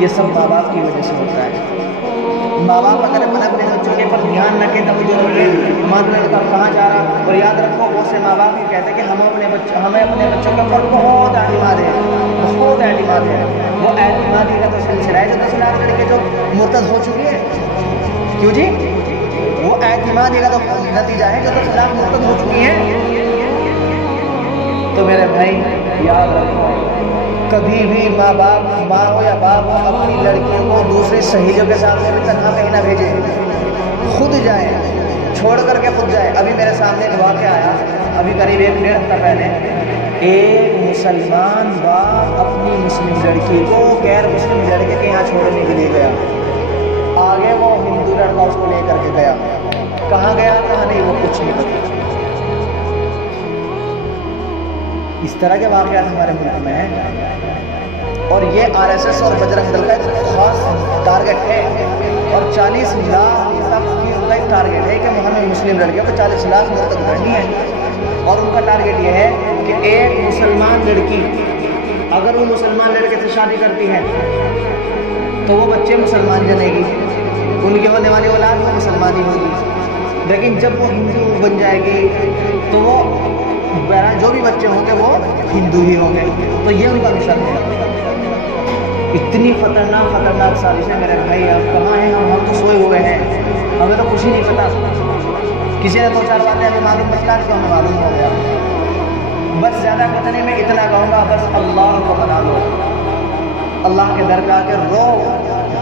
یہ سب ماں باپ کی وجہ سے ہوتا ہے۔ ماں باپ اگر اپنے بچوں کے پر دھیان رکھیں، توجہ رکھیں، ماں لڑکا کہاں جا رہا، اور یاد رکھو وہ سے ماں باپ یہ کہتے ہیں کہ ہمیں اپنے بچوں کے اوپر بہت اعتماد ہے، بہت اعتماد ہے۔ وہ اعتمادی کا تو سلسلہ ہے جو 10 لاکھ لڑکے جو مرتد ہو چکی ہے، کیوں جی؟ وہ اعتمادی کا تو نتیجہ ہے جو 10 لاکھ مرتد ہو چکی ہیں۔ تو میرے بھائی یاد رکھو، کبھی بھی ماں ہو یا باپ ہو اپنی لڑکیوں کو دوسرے سہیلیوں کے سامنے بھی تنہا کہیں نہ بھیجے، خود جائے، چھوڑ کر کے خود جائے۔ ابھی میرے سامنے ایک واقعہ آیا، ابھی قریب 1-1.5 ہفتہ پہلے، ایک مسلمان باپ اپنی مسلم لڑکی کو غیر مسلم لڑکے کے یہاں چھوڑنے کے لیے گیا، آگے وہ ہندو لڑکا اس کو لے کر کے گیا، کہاں گیا کہاں نہیں وہ کچھ نہیں پتا۔ اس طرح کے واقعات ہمارے ملک میں ہیں، اور یہ RSS اور بجرنگ دل کا ایک خاص ٹارگٹ ہے، اور 40 لاکھ تک کی ان کا ایک ٹارگٹ ہے کہ ہمیں مسلم لڑکیوں کو 40 لاکھ مرتد کرنی ہے۔ اور ان کا ٹارگٹ یہ ہے کہ ایک مسلمان لڑکی اگر وہ مسلمان لڑکے سے شادی کرتی ہے تو وہ بچے مسلمان جنے گی، ان کی ہونے والی اولاد وہ مسلمانی ہوگی، لیکن جب وہ ہندو بن جائے گی تو وہ بہرحال جو بھی بچے ہوں گے وہ ہندو ہی ہوں گے۔ تو یہ ان کا مشن ہے۔ اتنی خطرناک سازشیں میرے بھائی، آپ کہاں ہیں؟ ہم تو سوئے ہوئے ہیں، ہمیں تو کچھ ہی نہیں پتا۔ کسی نے 2-4 باتیں ہمیں معلوم مسئلہ تو ہمیں معلوم ہو گیا۔ بس زیادہ کچھ نہیں، میں اتنا کہوں گا، بس اللہ کو بنا لو، اللہ کے در کا کے رو،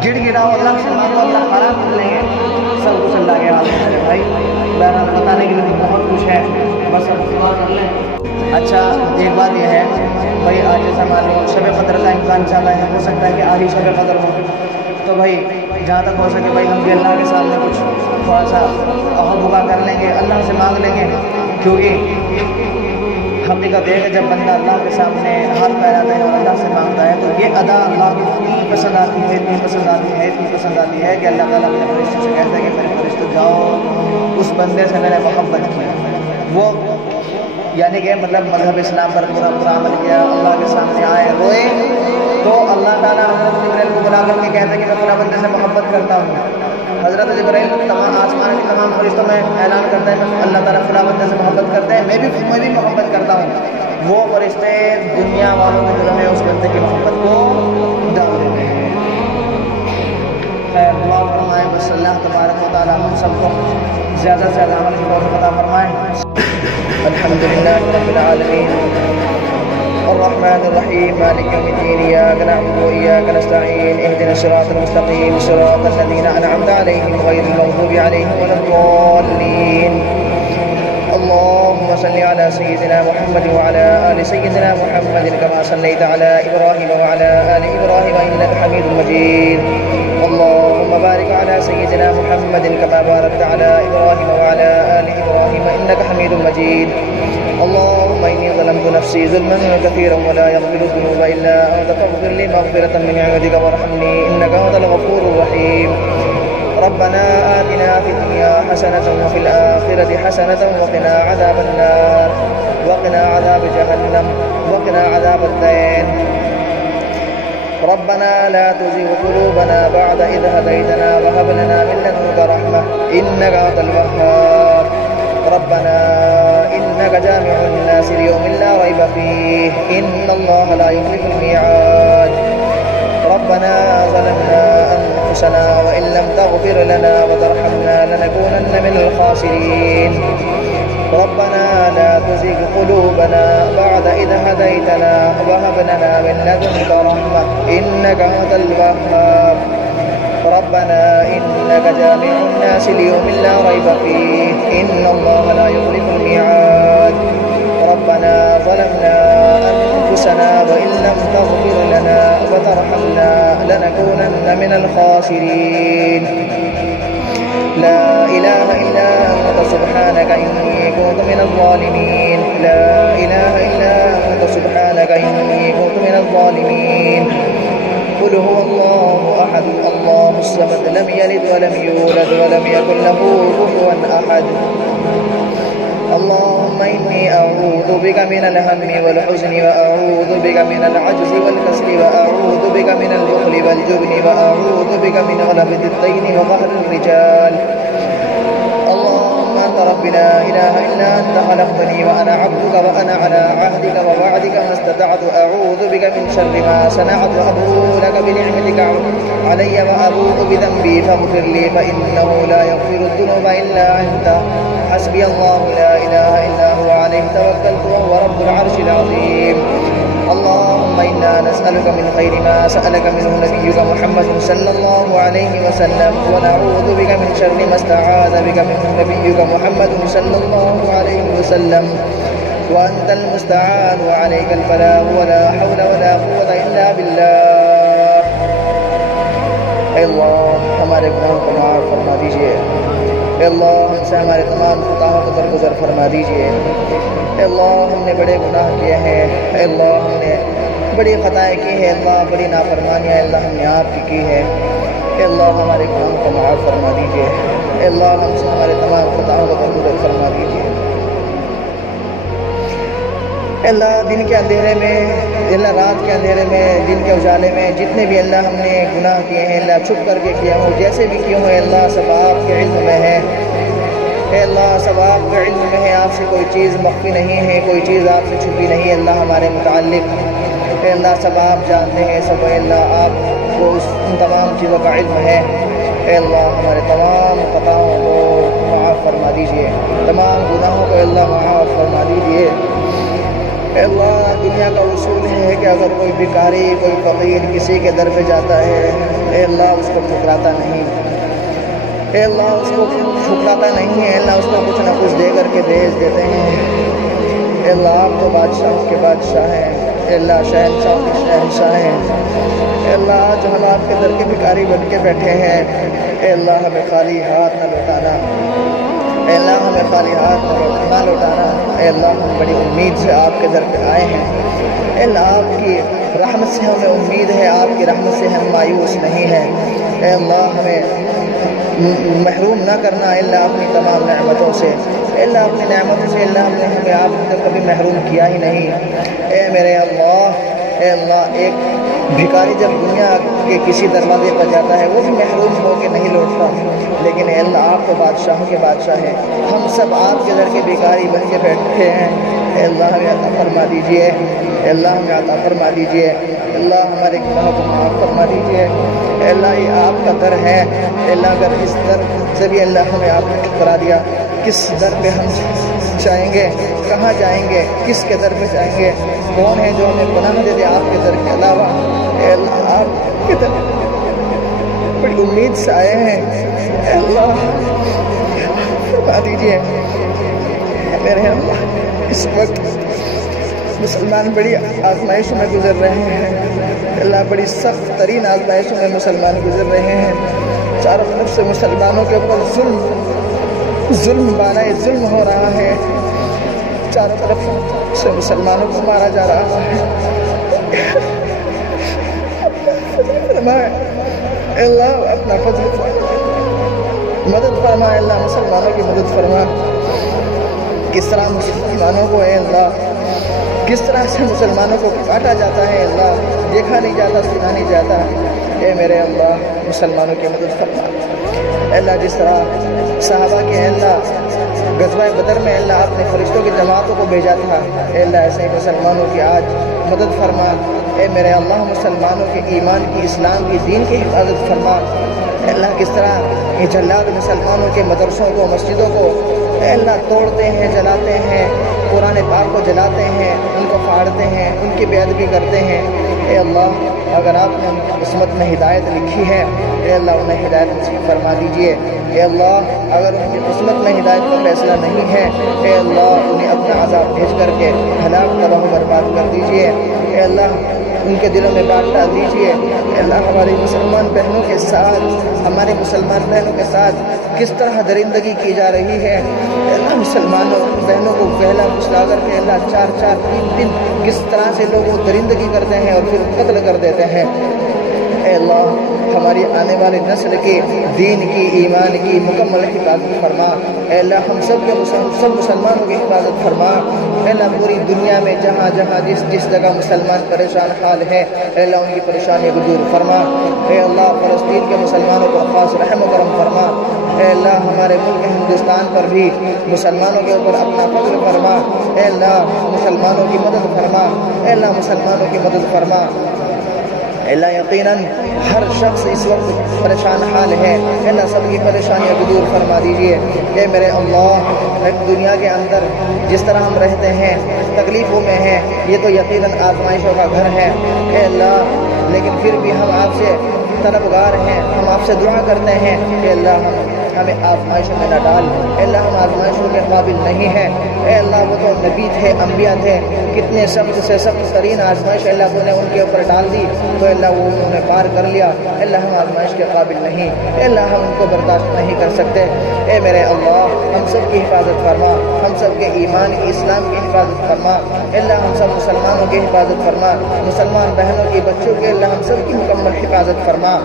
گڑ گڑاؤ، اللہ سے مانگو، اللہ حالات بدلیں گے، سب کچھ اللہ کے ہاتھ میں میرے بھائی۔ بہرحال بتانے کے لیے بہت کچھ ہے، بس اب دعا کر لیں۔ اچھا ایک بات یہ ہے بھائی، آج جیسا مان لو شب قدر کا امکان چاہتا ہے، ہو سکتا ہے کہ آج ہی شب قدر ہو، تو بھائی جہاں تک ہو سکے بھائی ہم بھی اللہ کے سامنے کچھ تھوڑا سا بھگا کر لیں گے، اللہ سے مانگ لیں گے، کیونکہ ہم نے کہا کہ جب بندہ اللہ کے سامنے ہاتھ پھیلاتا ہے اور اللہ سے مانگتا ہے تو یہ ادا اللہ کو اتنی پسند آتی ہے، اتنی پسند آتی ہے، اتنی پسند آتی ہے کہ اللہ تعالیٰ اپنے فرشتوں سے کہتا ہے کہ میرے فرشتوں جاؤ اس بندے سے میں نے محبت کی، وہ یعنی کہ مطلب مذہب اسلام پر پورا عمل کیا، اللہ کے سامنے آئے روئے، تو اللہ تعالیٰ حضرت جبرائیل کو بلا کر کے کہتا ہے کہ میں فلاں بندے سے محبت کرتا ہوں۔ حضرت جبرائیل تمام آسمان کی تمام فرشتوں میں اعلان کرتا ہے کہ اللہ تعالیٰ فلاں بندے سے محبت کرتے ہیں، میں بھی محبت کرتا ہوں۔ وہ فرشتے دنیا والوں کے دلوں میں اس بندے کی محبت کو ڈال دیتے ہیں۔ خیر دعا فرمائیں، بس اللہ تبارک و تعالیٰ ہم سب کو زیادہ سے زیادہ عمل کی توفیق عطا فرمائیں۔ الحمد للہ رب العالمین الرحمن الرحیم مالک یوم الدین ایاک نعبد و ایاک نستعین اهدنا الصراط المستقیم صراط الذین انعمت علیہم غیر المغضوب علیہم ولا الضالین۔ اللهم صل على سيدنا محمد وعلى آل سيدنا محمد كما صليت على إبراهيم وعلى آل إبراهيم إنك حميد مجيد. اللهم بارك على سيدنا محمد كما باركت على إبراهيم وعلى آل إبراهيم إنك حميد مجيد. اللهم إني ظلمت نفسي ظلما كثيرا ولا يغفر الذنوب إلا أنت فاغفر لي مغفرة من عندك وارحمني إنك أنت الغفور الرحيم. ربنا آتنا في الدنيا حسنة وفي الآخرة حسنة وقنا عذاب النار وقنا عذاب جهنم وقنا عذاب الدين. ربنا لا تزغ قلوبنا بعد إذ هديتنا وهب لنا من لدنك رحمة إنك أنت الوهاب. ربنا إنك جامع الناس ليوم لا ريب فيه إن الله لا يخلف الميعاد. ربنا ظلمنا أنفسنا وإن لم تغفر لنا وترحمنا لنكونن من الخاسرين ربنا لا تزغ قلوبنا بعد إذ هديتنا وهب لنا من لدنك رحمة إنك أنت الوهاب ربنا إنك جامع الناس ليوم لا ريب فيه إن الله لا يخلف الميعاد ربنا ظلمنا أنفسنا وإن لم تغفر لنا وترحمنا لنكونن من الخاسرين لا إله إلا أنت سبحانك إني كنت من الظالمين لا إله إلا أنت سبحانك إني كنت من الظالمين قل هو الله أحد الله الصمد لم يلد ولم يولد ولم يكن له كفوا أحد اللهم إني أعوذ بك من الهم والحزن وأعوذ بك من العجز والكسل وأعوذ بك من البخل والجبن وأعوذ بك من غلبة الدين وقهر الرجال اللهم أنت ربي لا إله إلا أنت خلقتني وأنا عبدك وأنا على عهدك ووعدك ما استطعت أعوذ بك من شر ما صنعت وأبوء لك بنعمتك علي وأبوء بذنبي فاغفر لي فإنه لا يغفر الذنوب إلا أنت حسبي الله لا إله إلا هو عليه توكلت وهو رب العرش العظيم اللهم إنا نسألك من خير ما سألك منه نبيك محمد صلى الله عليه وسلم ونعوذ بك من شر ما استعاذ بك منه نبيك محمد صلى الله عليه وسلم وأنت المستعان وعليك البلاغ ولا حول ولا قوة إلا بالله اے اللہ ہمارے گناہوں کو معاف فرما دیجئے اے اللہ ہم سے ہمارے تمام خطاؤں کو درگزر فرما دیجئے اے اللہ ہم نے بڑے گناہ کیے ہیں اے اللہ ہم نے بڑی خطائیں کی ہیں اللہ بڑی نافرمانیاں اللہ ہم نے آپ کی ہے اے اللہ ہمارے گناہوں کو معاف فرما دیجئے اے اللہ ہم سے ہمارے تمام خطاؤں کو درگزر فرما دیجئے اے اللہ دن کے اندھیرے میں اللہ رات کے اندھیرے میں دن کے اجالے میں جتنے بھی اللہ ہم نے گناہ کیے ہیں اللہ چھپ کر کے کیا ہوں جیسے بھی کیے ہوں اللہ سب آپ کے علم میں ہے اے اللہ سب آپ کے علم میں ہے آپ سے کوئی چیز مخفی نہیں ہے کوئی چیز آپ سے چھپی نہیں ہے اللہ ہمارے متعلق اے اللہ سب آپ جانتے ہیں سب اے اللہ آپ کو ان تمام چیزوں کا علم ہے اے اللہ ہمارے تمام خطاؤں کو معاف فرما دیجئے تمام گناہوں کو اللہ معاف فرما دیجئے اے اللہ دنیا کا اصول ہے کہ اگر کوئی بھکاری کوئی فقیر کسی کے در پہ جاتا ہے اے اللہ اس کو ٹھکراتا نہیں اے اللہ اس کو ٹھکراتا نہیں ہے اللہ اس کو کچھ نہ کچھ دے کر کے بھیج دیتے ہیں اے اللہ آپ تو بادشاہوں کے بادشاہ ہیں اے اللہ شہنشاہوں کے شہنشاہ ہیں اے اللہ آج ہم آپ کے در کے بھکاری بن کے بیٹھے ہیں اے اللہ ہمیں خالی ہاتھ نہ لوٹانا اے اللہ ہمیں خالی ہاتھ نہ لوٹانا اے اللہ ہم بڑی امید سے آپ کے در پہ آئے ہیں اے اللہ آپ کی رحمت سے ہمیں امید ہے آپ کی رحمت سے ہم مایوس نہیں ہیں اے اللہ ہمیں محروم نہ کرنا اے اللہ اپنی تمام نعمتوں سے اے اللہ اپنی نعمتوں سے اللہ ہمیں آپ کو کبھی محروم کیا ہی نہیں اے میرے اللہ اے اللہ ایک بھکاری جب دنیا کے کسی دروازے پر جاتا ہے وہ بھی محروم ہو کے نہیں لوٹتا لیکن اے اللہ آپ تو بادشاہوں کے بادشاہ ہیں ہم سب آپ کے در کے بھکاری بن کے بیٹھے ہیں اے اللہ ہمیں عطا فرما دیجئے اے اللہ ہمیں عطا فرما دیجئے اے اللہ ہمارے گناہوں کو معاف فرما دیجئے اے اللہ یہ آپ کا در ہے اے اللہ اگر اس در سے بھی اللہ ہمیں آپ نے ٹھکرا دیا کس در پہ ہم جائیں گے کہاں جائیں گے کس کے در پہ جائیں گے کون ہے جو ہمیں پناہ دے دے آپ کے در کے علاوہ اے اللہ آپ کے در بڑی امید سے آئے ہیں اے اللہ فرما دیجئے میرے اللہ اس وقت مسلمان بڑی آزمائشوں میں گزر رہے ہیں اللہ بڑی سخت ترین آزمائشوں میں مسلمان گزر رہے ہیں چاروں طرف سے مسلمانوں کے اوپر ظلم بانائے ظلم ہو رہا ہے چاروں طرف سے مسلمانوں کو مارا جا رہا ہے اے اللہ اپنا فضل مدد فرما اے اللہ مسلمانوں کی مدد فرما کس طرح مسلمانوں کو اے اللہ کس طرح سے مسلمانوں کو کاٹا جاتا ہے اللہ دیکھا نہیں جاتا سنا نہیں جاتا اے میرے اللہ مسلمانوں کی مدد فرما اے اللہ جس طرح صحابہ کے اے اللہ غزوہ بدر میں اللہ اپنے فرشتوں کی جماعتوں کو بھیجا تھا، اے اللہ ایسے ہی مسلمانوں کی آج مدد فرما۔ اے میرے اللہ مسلمانوں کے ایمان کی، اسلام کی، دین کی حفاظت فرما۔ اے اللہ کس طرح یہ جلاد مسلمانوں کے مدرسوں کو، مسجدوں کو اے اللہ توڑتے ہیں، جلاتے ہیں، قرآن پاک کو جلاتے ہیں، ان کو پھاڑتے ہیں، ان کی بے ادبی کرتے ہیں۔ اے اللہ اگر آپ نے ان کی قسمت میں ہدایت لکھی ہے، اے اللہ انہیں ہدایت نصیب فرما دیجئے۔ اے اللہ اگر ان کی قسمت میں ہدایت کا فیصلہ نہیں ہے، اے اللہ انہیں اپنا عذاب بھیج کر کے ہلاک، تباہ و برباد کر دیجئے۔ اے اللہ ان کے دلوں میں بات ڈال دیجئے۔ اے اللہ ہماری مسلمان بہنوں کے ساتھ، ہمارے مسلمان بہنوں کے ساتھ کس طرح درندگی کی جا رہی ہے، اے اللہ مسلمانوں بہنوں کو بہلا پھسلا کر کے اللہ 4-4 3 کس طرح سے لوگوں درندگی کرتے ہیں اور پھر قتل کر دیتے ہیں۔ اے اللہ ہماری آنے والی نسل کی، دین کی، ایمان کی مکمل حفاظت فرما۔ اے اللہ ہم سب مسلمانوں کی حفاظت فرما۔ اے اللہ پوری دنیا میں جہاں جہاں جس جگہ مسلمان پریشان حال ہے، اے اللہ ان کی پریشانی کو دور فرما۔ اے اللہ فلسطین کے مسلمانوں کو خاص رحم و کرم فرما۔ اے اللہ ہمارے ملک ہندوستان پر بھی مسلمانوں کے اوپر اپنا فضل فرما۔ اے اللہ مسلمانوں کی مدد فرما۔ اے اللہ مسلمانوں کی مدد فرما۔ اللہ یقیناً ہر شخص اس وقت پریشان حال ہے، اللہ سب کی پریشانیوں کو دور فرما دیجئے۔ اے میرے اللہ دنیا کے اندر جس طرح ہم رہتے ہیں، تکلیفوں میں ہیں، یہ تو یقیناً آزمائشوں کا گھر ہے اے اللہ، لیکن پھر بھی ہم آپ سے طلبگار ہیں، ہم آپ سے دعا کرتے ہیں کہ اللہ ہمیں آزمائشوں میں نہ ڈال۔ اے اللہ ہم آزمائشوں کے قابل نہیں ہیں۔ اے اللہ وہ تو نبی تھے، انبیاء تھے، کتنے سخت سے سخت ترین آزمائش اللہ تو نے ان کے اوپر ڈال دی، تو اللہ وہ انہوں نے پار کر لیا۔ اے اللہ ہم آزمائش کے قابل نہیں، اے اللہ ہم ان کو برداشت نہیں کر سکتے۔ اے میرے اللہ ہم سب کی حفاظت فرما، ہم سب کے ایمان کی، اسلام کی حفاظت فرما۔ اے اللہ ہم سب مسلمانوں کی حفاظت فرما، مسلمان بہنوں کی، بچوں کے، اللہ ہم سب کی مکمل حفاظت فرما۔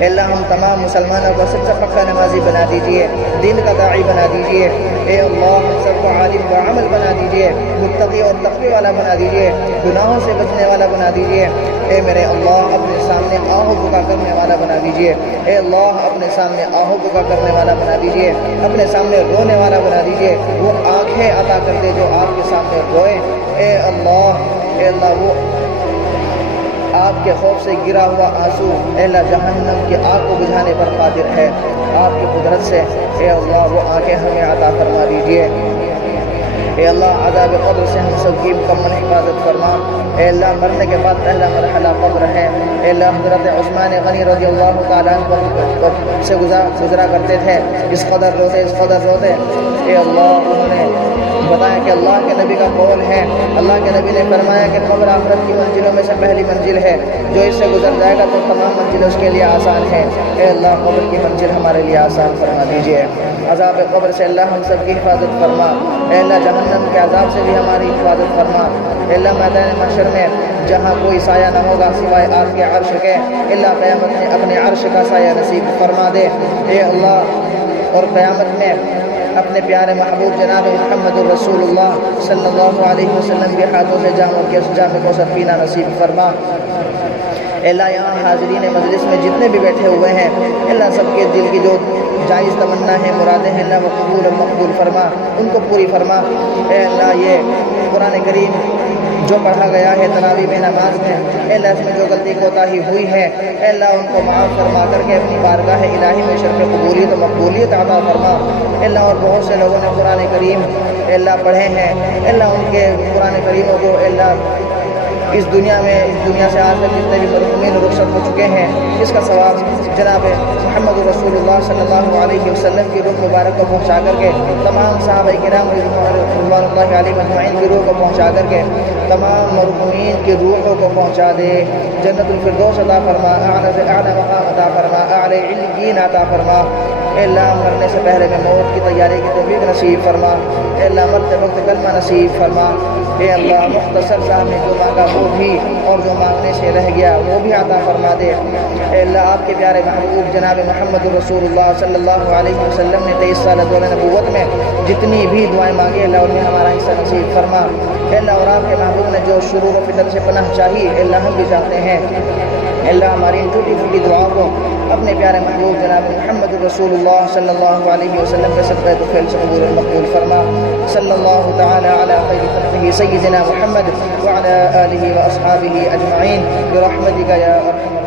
اے اللہ ہم تمام مسلمانوں کو سچا پکا نمازی بنا دیجئے، دین کا داعی بنا دیجئے۔ اے اللہ ہم سب کو عالم و عمل بنا دیجئے، متقی اور تقوی والا بنا دیجئے، گناہوں سے بچنے والا بنا دیجئے۔ اے میرے اللہ اپنے سامنے آہو بکا کرنے والا بنا دیجئے۔ اے اللہ اپنے سامنے آہو بکا کرنے والا بنا دیجئے، اپنے سامنے رونے والا بنا دیجئے، وہ آنکھیں عطا کر دے جو آپ کے سامنے روئے۔ اے اللہ وہ آپ کے خوف سے گرا ہوا آنسو، اے اللہ جہنم کی آگ کو بجھانے پر قادر ہے آپ کی قدرت سے۔ اے اللہ وہ آنکھیں ہمیں عطا فرما دیجئے۔ اے اللہ عذاب قبر سے ہم سب کی مکمل حفاظت فرما۔ اے اللہ مرنے کے بعد پہلا مرحلہ قبر ہے۔ اے اللہ حضرت عثمان غنی رضی اللہ تعالیٰ عنہ سے گزرا کرتے تھے، اس قدر روتے۔ اے اللہ انہوں نے بتایا کہ اللہ کے نبی کا قول ہے، اللہ کے نبی نے فرمایا کہ قبر آخرت کی منزلوں میں سے پہلی منزل ہے، جو اس سے گزر جائے گا تو تمام منزلیں اس کے لیے آسان ہیں۔ اے اللہ قبر کی منزل ہمارے لیے آسان فرما دیجئے۔ عذاب قبر سے اللہ ہم سب کی حفاظت فرما۔ اے اللہ جہنم کے عذاب سے بھی ہماری حفاظت فرما۔ اے اللہ میدان محشر میں جہاں کوئی سایہ نہ ہوگا سوائے آپ کے عرش کے، اللہ قیامت میں اپنے عرش کا سایہ نصیب فرما دے۔ اے اللہ اور قیامت میں اپنے پیارے محبوب جناب محمد الرسول اللہ صلی اللہ علیہ وسلم کے ہاتھوں سے جام کوثر پینا نصیب فرما۔ اللہ یہاں حاضرین مجلس میں جتنے بھی بیٹھے ہوئے ہیں، اللہ سب کے دل کی جو جائز تمنا ہے، مرادیں ہیں، اللہ وہ قبول و مقبول فرما، ان کو پوری فرما۔ اے اللہ یہ قرآن کریم جو پڑھا گیا ہے تراویح میں، نماز میں، اے اللہ اس میں جو غلطی کوتاہی ہوئی ہے، اے اللہ ان کو معاف فرما کر کے اپنی بارگاہ الہی میں شرف قبولیت و مقبولیت عطا فرما۔ اے اللہ اور بہت سے لوگوں نے قرآن کریم اے اللہ پڑھے ہیں، اے اللہ ان کے قرآن کریموں کو اے اللہ اس دنیا سے آج تک جتنے بھی مرحومین رخصت ہو چکے ہیں، اس کا ثواب جناب محمد رسول اللہ صلی اللہ علیہ وسلم کی روح مبارک کو پہنچا کر کے، تمام صحابہ کرام رضوان اللہ علیہ مجمعین کی روح کو پہنچا کر کے، تمام مرحومین کی روحوں کو پہنچا دے۔ جنت الفردوس عطا فرما، اعلی مقام عطا فرما، اعلی علیین عطا فرما۔ اے اللہ مرنے سے پہلے میں موت کی تیاری کی توفیق نصیب فرما۔ اے اللہ مرتے وقت کلمہ نصیب فرما۔ اے اللہ مختصر صاحب نے جو مانگا وہ بھی، اور جو مانگنے سے رہ گیا وہ بھی عطا فرما دے۔ اے اللہ آپ کے پیارے محبوب جناب محمد رسول اللہ صلی اللہ علیہ وسلم نے 23 سال دور نبوت میں جتنی بھی دعائیں مانگی، اللہ ان میں ہمارا حصہ نصیب فرما۔ اے اللہ اور آپ کے محبوب نے جو شرور و فتن سے پناہ چاہی، اے اللہ ہم بھی چاہتے ہیں۔ اے اللہ ہماری ان ٹوٹی پھوٹی دعاؤں کو اپنے پیارے محبوب جناب محمد رسول اللہ صلی اللہ علیہ وسلم کے صدقہ تو فعل سے قبول مقبول فرما. صلی اللہ تعالی علی خیر خلقہ سیدنا محمد وعلی آلہ واصحابہ اجمعین برحمتک یا ارحم